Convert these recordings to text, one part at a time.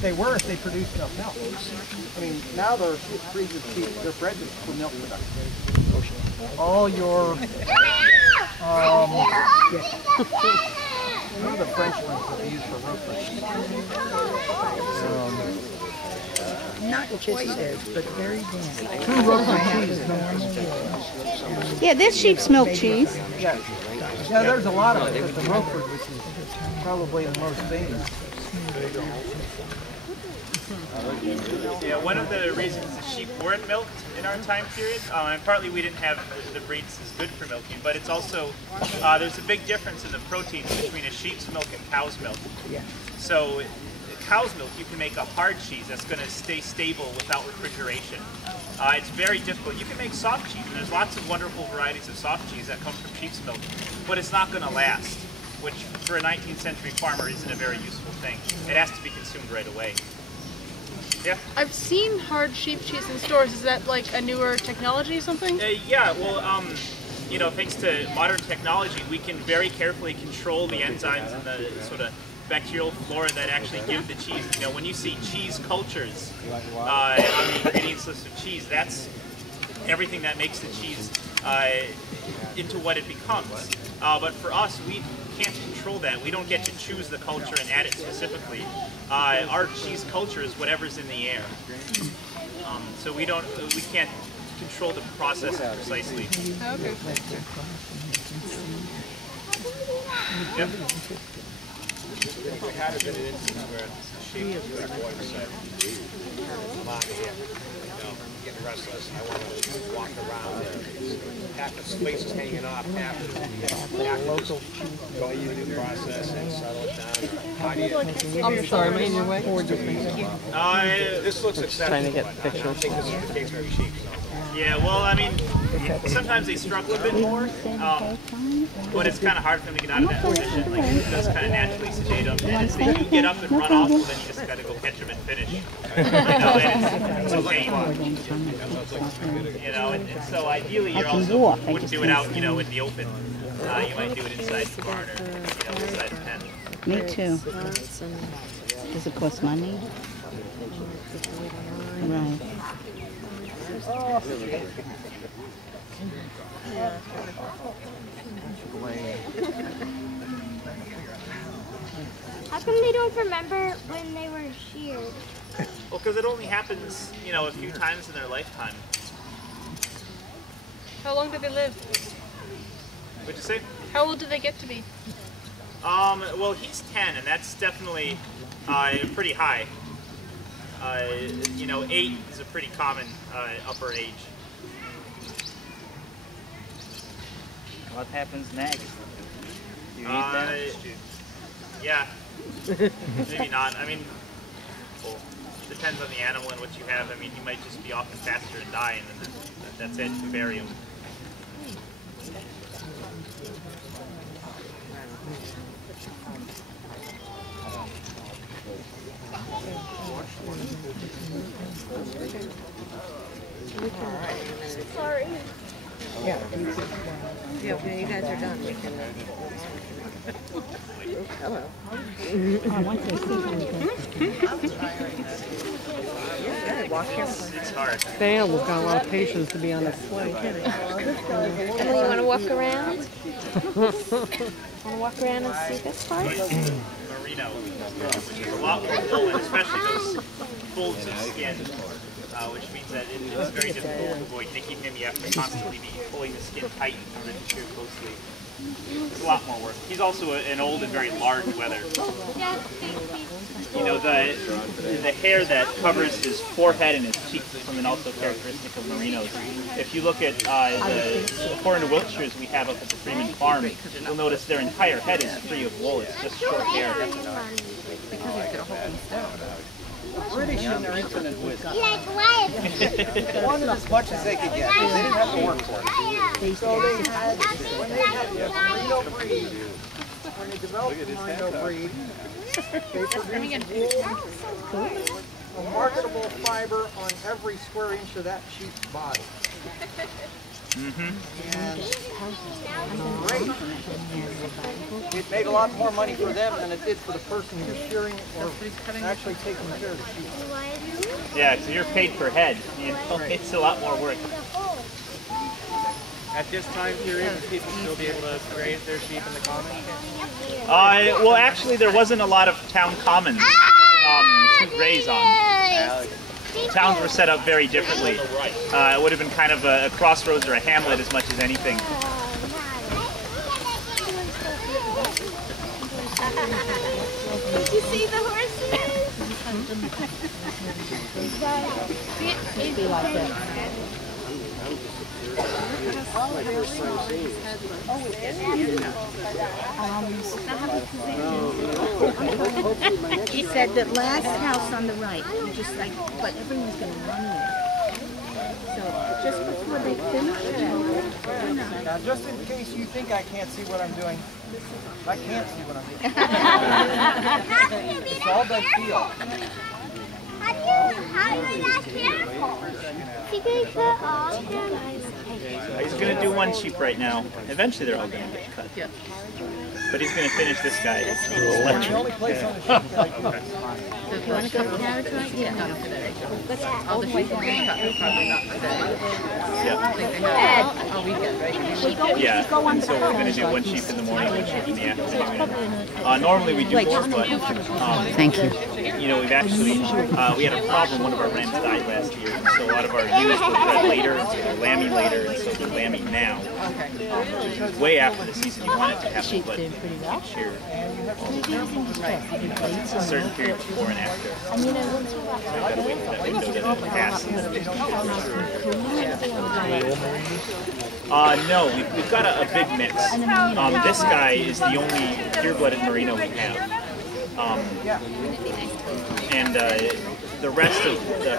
They were if they produced enough milk. I mean, now they're freezing cheap. They're bred for milk production. All your what are the French ones that they use for roasting? Not quite as, but very dense. True roasted cheese. Yeah, this sheep's milk cheese. Yeah. Yeah, there's a lot of it, but the Roquefort, which is probably the most famous. Yeah, one of the reasons the sheep weren't milked in our time period, and partly we didn't have the breeds as good for milking, but it's also, there's a big difference in the proteins between a sheep's milk and cow's milk. So cow's milk, you can make a hard cheese that's going to stay stable without refrigeration. It's very difficult. You can make soft cheese, and there's lots of wonderful varieties of soft cheese that come from sheep's milk, but it's not going to last, which for a 19th century farmer isn't a very useful thing. It has to be consumed right away. Yeah. I've seen hard sheep cheese in stores. Is that like a newer technology or something? Yeah, well, you know, thanks to modern technology, we can very carefully control the enzymes and the sort of bacterial flora that actually give the cheese. You know, when you see cheese cultures on the ingredients list of cheese, that's everything that makes the cheese into what it becomes. But for us, we can't control that. We don't get to choose the culture and add it specifically. Our cheese culture is whatever's in the air. So we can't control the process precisely. Okay. Yep. We had a bit of instance where the sheep, like Roy said, come on here, getting restless, I want to walk around there. Half the fleece is hanging off, half is local. Go through the process and settle it down. How do you... I'm sorry, I'm in your way. This looks acceptable. Trying to get I pictures. don't think this is the case for every sheep. So. Yeah, well, I mean, sometimes they struggle a bit more, but it's kind of hard for them to get out of that position. Like, it does kind of naturally sedate them. And if they do get up and run off, well, then you just got to go catch them and finish. You know, and it's a pain. You know, and so ideally you also wouldn't do it out, you know, in the open. You might do it inside the barn or, you know, inside the pen. Me too. Does it cost money? Right. How come they don't remember when they were sheared? Well, because it only happens, you know, a few times in their lifetime. How long do they live? What'd you say? How old do they get to be? Well, he's 10, and that's definitely pretty high. You know, 8 is a pretty common upper age. What happens next? You eat that? Yeah. Maybe not. I mean, well, it depends on the animal and what you have. I mean, he might just be off the pasture and die, and then that's it. You can bury him. Sorry. Yeah, okay, you guys are done. We can. Hello. It's hard. Daniel's got a lot of patience to be on this sleigh. Emily, you want to walk around? Want to walk around and see this part? Merino, which is a lot more full, and especially those folds of skin, which means that it's very difficult to avoid nicking him. You have to constantly be pulling the skin tight in order to shear closely. It's a lot more work. He's also an old and very large wether. You know, the hair that covers his forehead and his cheeks is something also characteristic of merinos. If you look at the foreign Wiltshires we have up at the Freeman Farm, you'll notice their entire head is free of wool. It's just short hair. British in their infinite wisdom Like what? wanted as much as they could get. They didn't have to work for it. So they had, when they had the merino breed, when they developed the merino breed, they produced wool, a marketable fiber on every square inch of that sheep's body. And great. it made a lot more money for them than it did for the person who's shearing or actually taking care of the sheep. Yeah, so you're paid per head. You know, it's a lot more work. At this time period, would people still be able to graze their sheep in the common? Well, actually, there wasn't a lot of town commons to graze on. Towns were set up very differently. It would have been kind of a crossroads or a hamlet as much as anything. Did you see the horses? Be like that. He said that last house on the right, just like, but everyone's going to run there. So just before they finish it, Now, just in case you think I can't see what I'm doing, I can't see what I'm doing. It's all by feel. He's going to do one sheep right now. Eventually they're all going to get cut. Yeah. But he's going to finish this guy. The only place on the sheet that I do. you want to go to carriage right? Yeah. Not today. All the sheep will be cut, but probably not today. Yeah. I think they have a weekend, right? Yeah, and so we're going to do one sheep in the morning, one sheep in the afternoon. Normally we do more, but Thank you. you know, we've actually, we had a problem. One of our rams died last year, so a lot of our ewes were bred later, and so they're lambing later, and so they're lambing now. Way after the season you want it to happen, but you can shear a certain period before and after. So we've got to wait for that window to pass. No, we've got a big mix. This guy is the only pure-blooded merino we have. And the rest of the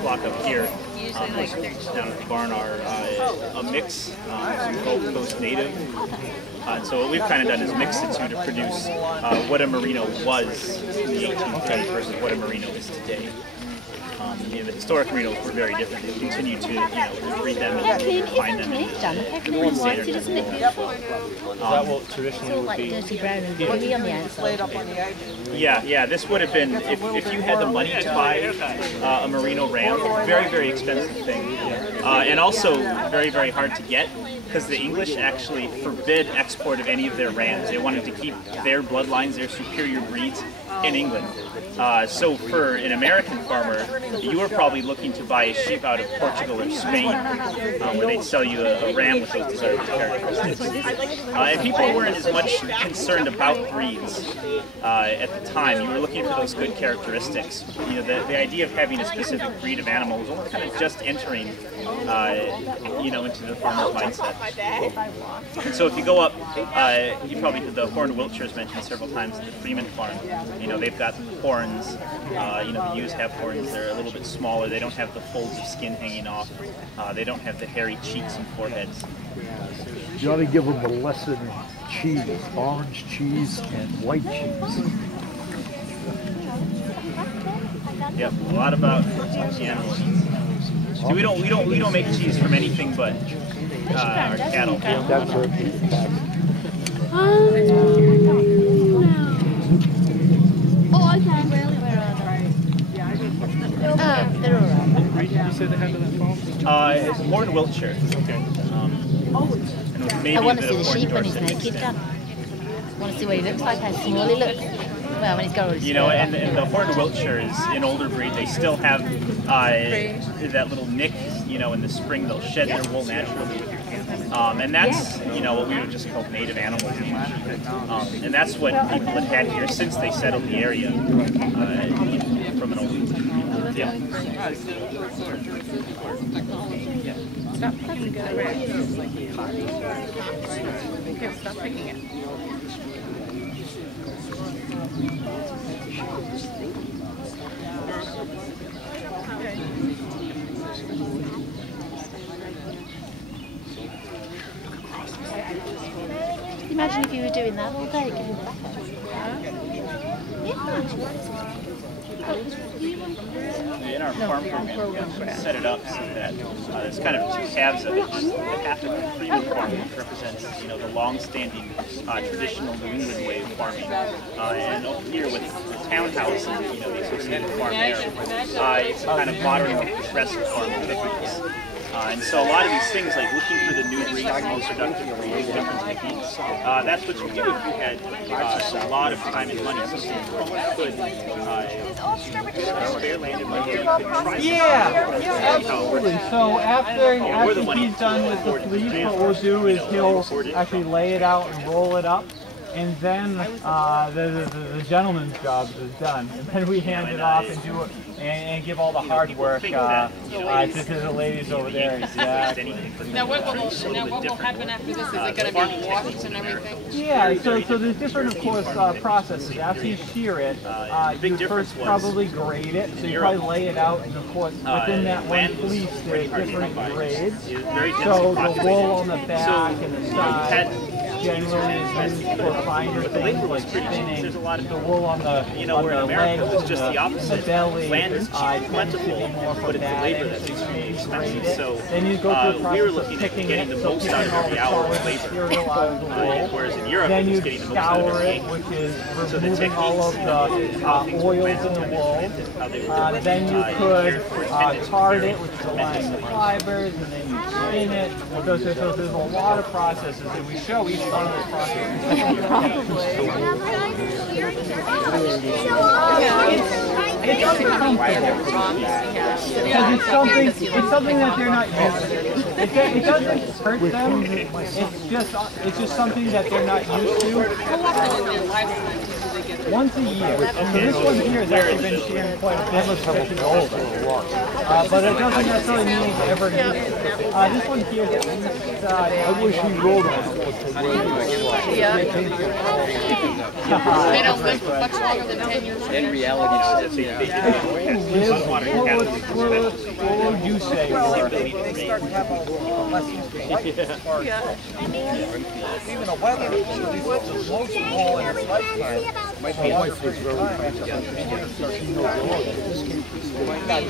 flock up here, down at the barn, are a mix, Gulf Coast native. So what we've kind of done is mix the two to produce what a merino was in the 1830s versus what a merino is today. You know, the historic merinos were very different. They continue to, breed them and find them in standard. Is that what traditionally would be? Yeah. This would have been, if you had the money to buy a merino ram, very, very expensive thing. And also very, very hard to get, because the English actually forbid export of any of their rams. They wanted to keep their bloodlines, their superior breeds, in England. So for an American farmer, you were probably looking to buy a sheep out of Portugal or Spain, where they'd sell you a ram with those desirable characteristics. And people weren't as much concerned about breeds at the time. You were looking for those good characteristics. You know, the idea of having a specific breed of animal was only kind of just entering, into the farmer's mindset. And so if you go up, you probably heard the horned Wiltshires mentioned several times at the Freeman farm. You know, they've got horns. The ewes have horns. They're a little bit smaller. They don't have the folds of skin hanging off. They don't have the hairy cheeks and foreheads. You ought to give them a lesson in cheese, orange cheese and white cheese. Yep, a lot about the animal cheese. See, we don't make cheese from anything but our cattle. That's what They're all right. You said they had that farm? It's more in Wiltshire. Okay. I want to see the sheep when he's naked, Dan. I want to see what he looks like, how small he looks. Well, when he's got all his and the horned Wiltshire is an older breed. They still have that little nick, in the spring. They'll shed their wool naturally. And that's, what we would just call native animals. And that's what people have had here since they settled the area from an old. Yeah. Stop picking it around. Here, stop picking it. Imagine if you were doing that all day, going back. In our farm program, we set it up so that there's kind of two halves of it. The half of the Freeman farm, which represents, the long-standing traditional New England way of farming, and over here with the townhouse and the associated farm there, it's kind of modern progressive farm techniques. And so a lot of these things, like looking for the new breeds, most productive breeds, different techniques, that's what you do if you had a lot of time and money. So you could spare land and money, you could try Yeah, absolutely. So after he's done with the fleece, what we'll do is he'll actually lay it out and roll it up. And then the gentleman's job is done. And then we hand it off and do it and give all the hard work to the ladies over there. Exactly. Now what will happen after this? Is it going to be washed and everything? Yeah, so there's different, of course, processes. After you shear it, you first probably grade it. So you probably lay it out, and of course, within that one fleece, there's different grades. So the wool on the back and the side generally is used for finer things like spinning. The wool on the legs and the belly tends to be more for batting. Then you go through the process of picking it, so picking all the solid material out of the wool. Then you scour it, which is removing all of the oils in the wool. Then you could card it, which is aligning the fibers, and then you spin it. So there's a lot of processes that we show each one of the processes. It's something that they're not used to. It doesn't hurt them. It's just something that they're not used to. Once a year. So this one here has actually been shearing quite a bit. But it doesn't necessarily mean it's ever used. This one here is at least, I wish he rolled on it. They don't live much longer than 10 years. In reality, What would you say? They start to have all less even a weather, most wool in its lifetime. My wife was very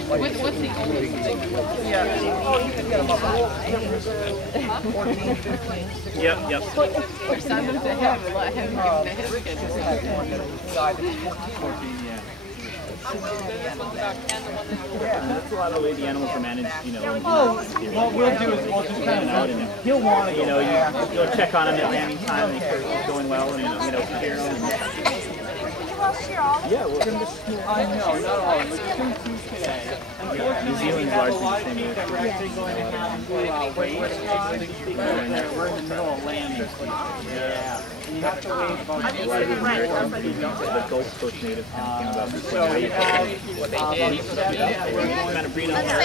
What's the oldest thing? Yeah. Oh, you can get them up. 14, 15. Yep. Your son was ahead of him. That's a lot of the way the animals are managed, What we'll do is we'll just kind of, he'll want to, you'll check on him at lambing time, make sure it's going well, and, compare them. Yeah, we're going to I know, not all. We're just going to today. New Zealand's largely the same way. We're in the middle of lambing. Yeah. And you have to wait about a lot of the Americans, the Gulf Coast natives kind of came about this way. we have what they did. Kind of breed on there.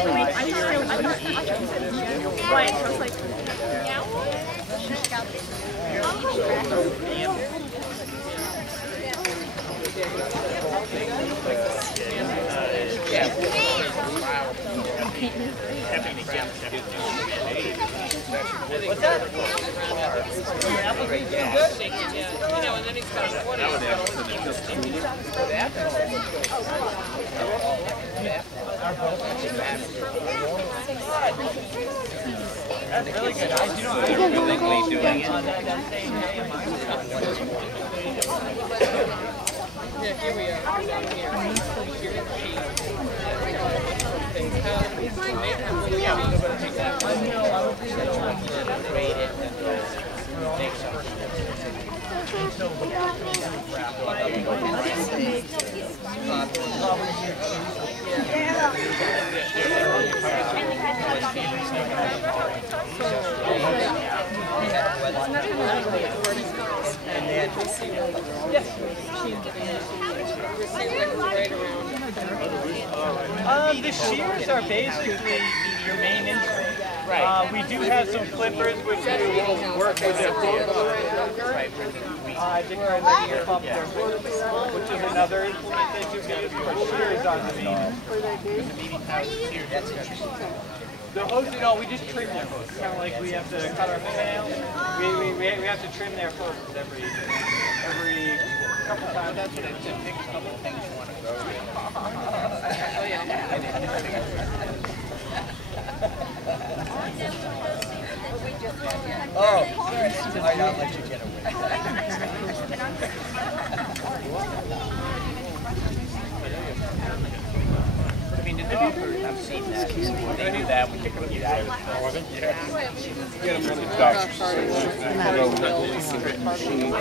What's that? That's really good. I do doing it on that same day. Yeah, here we are. Down here. The shears are basically your main instrument. Right. We do have some clippers which we will work with their different pump there, which is another instrument that you can use for shears on the meat. The hooves, we just trim their hooves. Kind of like we have to cut our fingernails. We have to trim their hooves every couple times. That's what it said. Pick a couple of things you want to go with. Oh, I gotta let you get away. I mean, the developers, I've seen that. They do that when you go get out of the Get them really dark. Secret machines.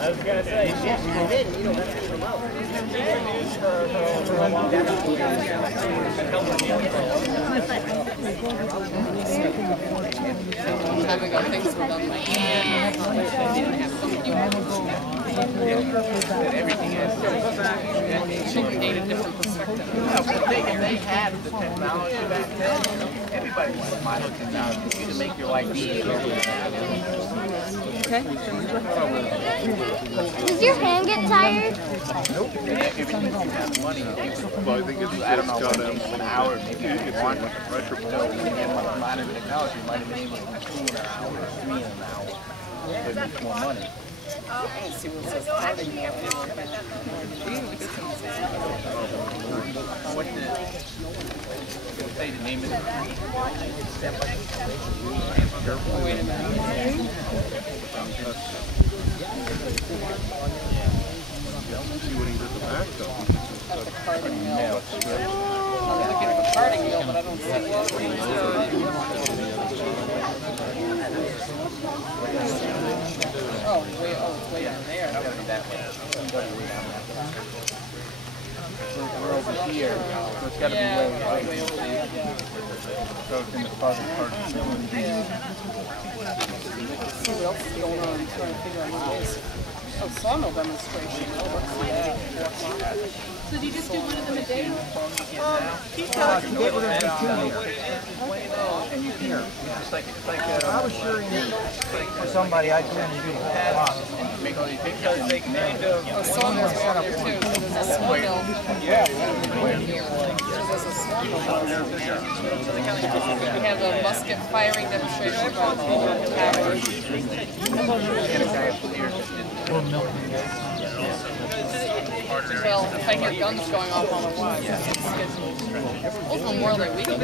I was gonna say, having got things were done like Everything has she can gain a different perspective. they had the technology back then. Everybody wanted modern technology to make your life easier. Okay. Does your hand get tired? Nope. Money. Well, I think it's, I don't know, an hour, maybe one. Modern technology might have been able to do 2 in an hour, 3 in an hour. But it's more money. I see what says parting now. What the say the name of it? Oh, wait a minute. See what he's at the back though. That's a parting mill. I'm looking at a parting mill, but I don't see it. Oh, it's way down there. That would be that way. We're over here, so it's got to be way over there. So it's in the farther part of the building. See what else is going on. I'm trying to figure out what it is. Oh, sawmill demonstration. Oh, let's see that. So do you just do one of them a day? get rid of the two. And you can, it's like If I was sure for somebody, I'd tend to do the whole lot. because they can make the Oh, sawmill's way up here too. So there's a sawmill. Yeah. Here. So there's a sawmill. We have a musket firing demonstration by the tower. Well, if I hear guns going off on the wide, it's Memorial Day weekend.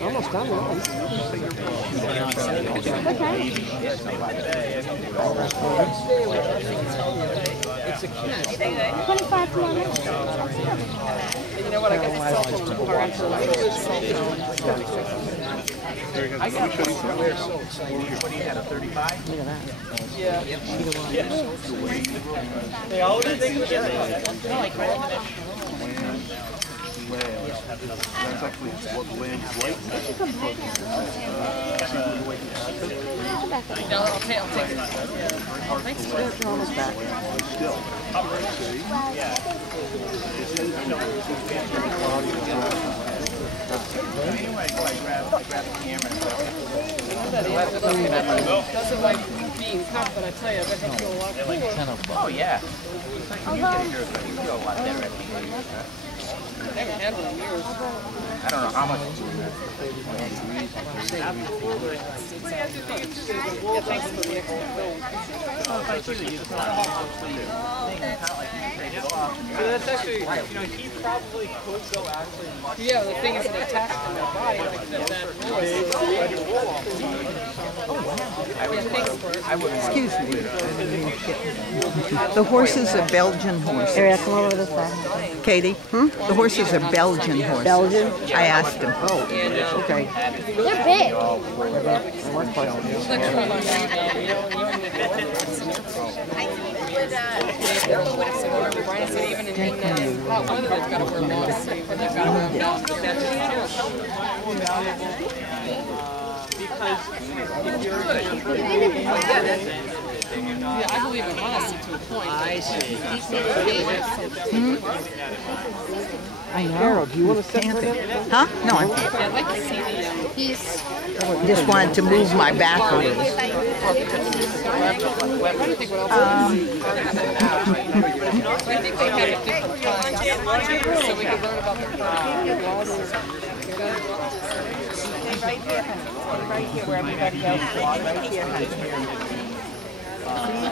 Almost done now. It's a 25 minutes. And you know what? I got the cell phone in the car after I was I got we're so excited. What do you had, a 35? Look at that. Yeah. They always think of it. That's actually what land's like. No, I'll take it. Thanks for it. We're almost back. Still. Anyway, I grab the camera Doesn't like being cut, but I tell you, I bet they feel a lot cooler. Oh, yeah. You feel a lot better at the I haven't had one in years. I don't know how much it's in there. Yeah, thanks for the extra film. That's actually, he probably could go actually much. Yeah, the thing is it attached to their body like that. Excuse me. The horse is a Belgian horse. Area, come over this way. Katie? The horse is a Belgian horse. Belgian? I asked him. Oh, okay. They're big. Even in hot weather, they've got to wear masks. They've got to wear masks. because if you're yeah, I believe in honesty to a point. I see. I know. Harold, do you want to sit for that? Huh? No, I'm. Yeah, I'd like to see the. Just wanted to move my back a little. I think they have a different time, so we can learn about their Right here, honey. Right here, where everybody else is. Right here, honey.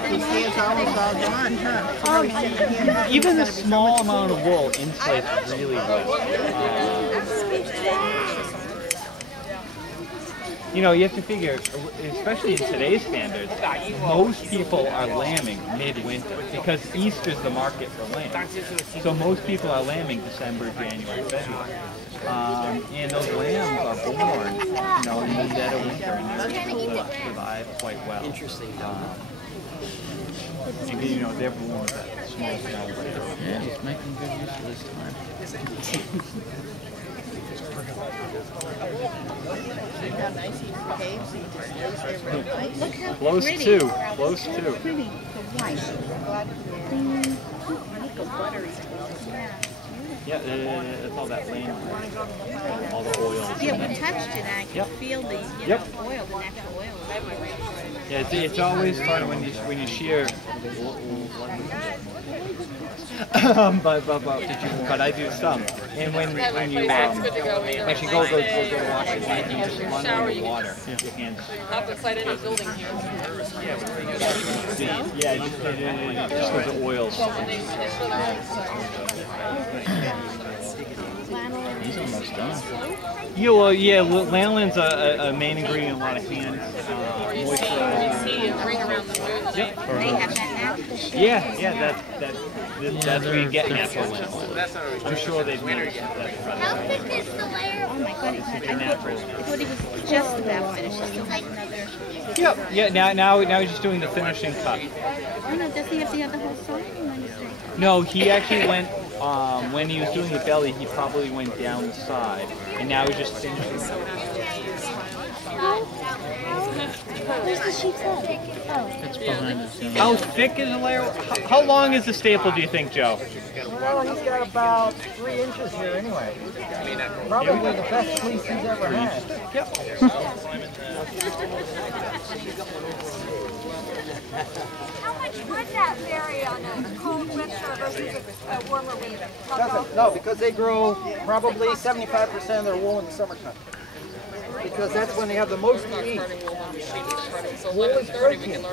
His hair's almost all gone, huh? Even the small amount of wool insulates really well. You know, you have to figure, especially in today's standards, most people are lambing midwinter because Easter's the market for lamb. So most people are lambing December, January, February. And those lambs are born, you know, in the dead of winter and they're able to survive quite well. Interesting. And, you know, they're born with that small smell. Yeah, he's making good use of this time. How nice he behaves. He nice. Close two. Close two. Pretty. The white. Yeah, it's all that lamb, all the oil. Yeah, we touched it. I can feel the oil, the natural oil. Yeah, it's always fun when you shear. but I do some. And when you actually go to wash your hands, you just run under water. Your hands. Not inside any building here. Yeah, just with the oils. He's almost done. Yeah, well, yeah, lanolin's a main ingredient in a lot of hand moisturizer. Ring around the food. Yep. They have that now? Yeah, that's where you get natural lanolin. I'm sure they've managed that. How thick is the layer? Oh my goodness. I thought he was just about finished. Just like another. Yep. Yeah, now he's just doing the finishing cut. Oh no, does he have the other whole side? No, he actually went, when he was doing the belly, he probably went down the side, and now he's just finishing it. Where's the sheep's head? It's behind us. How thick is the layer? How long is the staple, do you think, Joe? Well, he's got about 3 inches here anyway. Probably the best fleece he's ever had. Yep. How much would that vary on a cold winter versus a warmer winter? Doesn't, no, because they grow probably 75% of their wool in the summertime. Because that's when they have the most to eat. Wool is protein.